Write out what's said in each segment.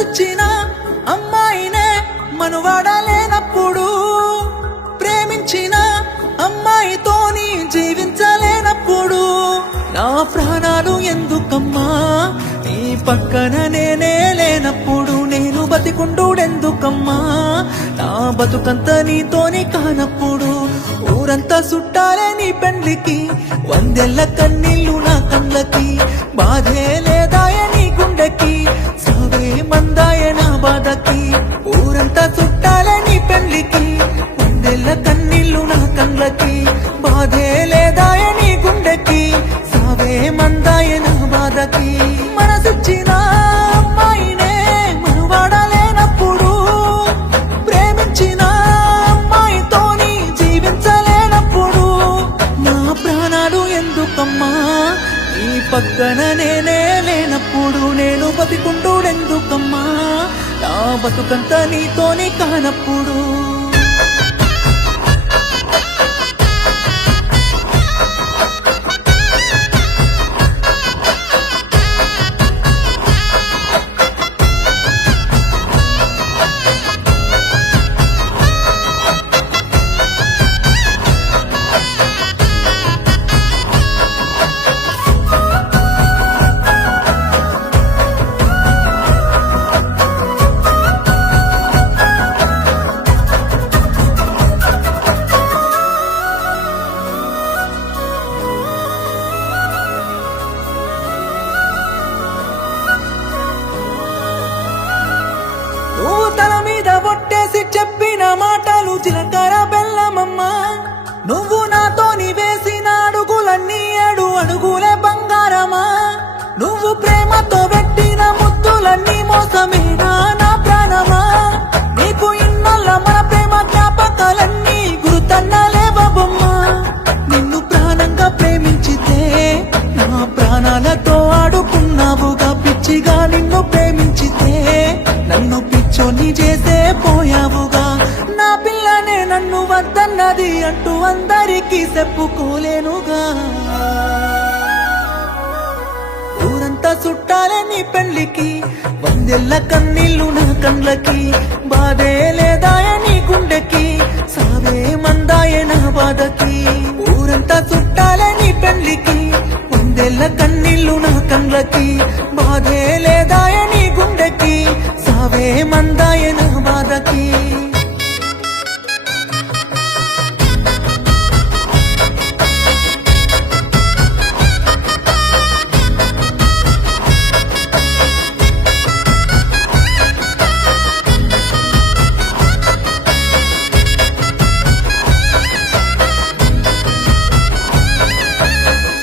మనసిచ్చిన అమ్మాయినే మనువాడలేనప్పుడు, ప్రేమించిన అమ్మాయితోని జీవించలేనప్పుడు నా ప్రాణాలు ఎందుకమ్మా నీ పక్కన నేనే లేనప్పుడు, నేను బతికుండుడెందుకమ్మా నా బతుకంత నీతోని కానప్పుడు. ఊరంతా చుట్టాలే నీ పెండ్లికి, వందెల్ల కన్నీళ్ళు నా కళ్ళకి, బాధే లేదాయ నీ గుండెకి, సావే మందాయ నా బాధకి. ఊరంతా చుట్టాలే నీ పెండ్లికి, వందెల్ల కన్నీళ్ళు నా కళ్ళకి, బాధే లేదాయ నీ గుండెకి, సావే మందాయ నా బాధకి. మనసిచ్చిన అమ్మాయినే మనువాడలేనప్పుడు, ప్రేమించిన అమ్మాయితోని జీవించలేనప్పుడు నా ప్రాణాలు ఎందుకమ్మా నీ పక్కన నేనే లేనప్పుడు, నేను బతికుండుడెందుకమ్మా నా బతుకంత నీతోని కానప్పుడు. నువ్వు తల మీద ఒట్టేసి చెప్పిన మాటలు జీలకర్ర బెల్లమమ్మా, నువ్వు నాతోని వేసిన అడుగులన్నీ 7 అడుగులే బంగారమా, నువ్వు ప్రేమతో పెట్టిన ముద్దులన్నీ మోసమేనా నా ప్రాణమా, నీకు ఇన్నల్ల మన ప్రేమ జ్ఞాపకాలన్నీ గుర్తన్నలేవమ్మా. నిన్ను ప్రాణంగా ప్రేమించితే నా ప్రాణాలతో ఆడుకున్నావుగా, పిచ్చిగా నిన్ను ప్రేమించితే నన్ను పిచ్చోని చేసే పోయావుగా. నా పిల్లనే నన్ను వద్దన్నది అంటూ అందరికీ చెప్పుకోలేనుగా. ఊరంతా చుట్టాలే నీ పెళ్లికి, వందెల్ల కన్నీళ్ళు నా కళ్ళకి, బాధే లేదాయ నీ గుండెకి, సావే మందాయ నా బాధకి. ఊరంతా చుట్టాలే నీ పెళ్లికి, వందెల్ల కన్నీళ్ళు నా కళ్ళకి, బాధే లేదాయ నీ గుండెకి, సావే మందాయ నా బాధకి.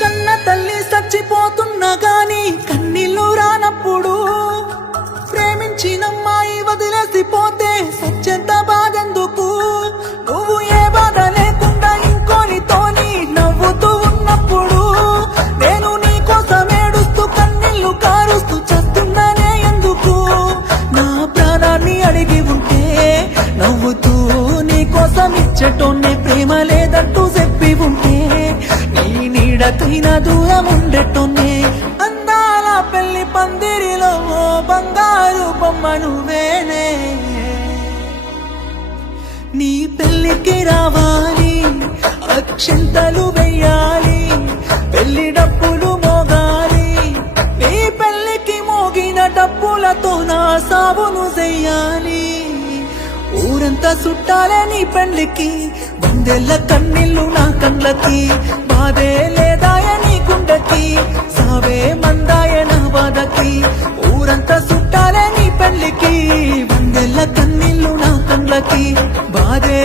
కన్న తల్లి చచ్చిపోతున్నా గాని కన్నీళ్ళు రానప్పుడు, ప్రేమించినమ్మాయి వదిలేసిపోతే సత్యంత బాధెందుకు, నువ్వు ఏ బాధ లేకుండా ఇంకోనితోని నవ్వుతూ ఉన్నప్పుడు, నేను నీ కోసం ఏడుస్తూ కన్నీళ్ళు కారుస్తూ చస్తున్నానే ఎందుకు. నా ప్రాణాన్ని అడిగి ఉంటే నవ్వుతూ నీ కోసం ఇచ్చటోనే, ప్రేమ లేదంటూ చెప్పి ఉంటే నీ నీడకైనా దూరం ఉండటోనే. అందాల పెళ్లి పందిరిలో బంగారు బొమ్మ నువ్వేనే, నీ పెళ్లికి రావాలి అక్షింతలు వెయ్యాలి, పెళ్లి డప్పులు మోగాలి, నీ పెళ్లికి మోగిన డప్పులతో నా సావును చెయ్యాలి. ఊరంతా చుట్టాలే నీ పెళ్లికి, వందెల్ల కన్నీళ్ళు నా కళ్ళకి, బాధే లేదాయ నీ గుండెకి, సావే మందాయ నా బాధకి. ఊరంతా చుట్టాలే నీ పెళ్లికి, వందెల్ల కన్నీళ్ళు నా కళ్ళకి, బాధే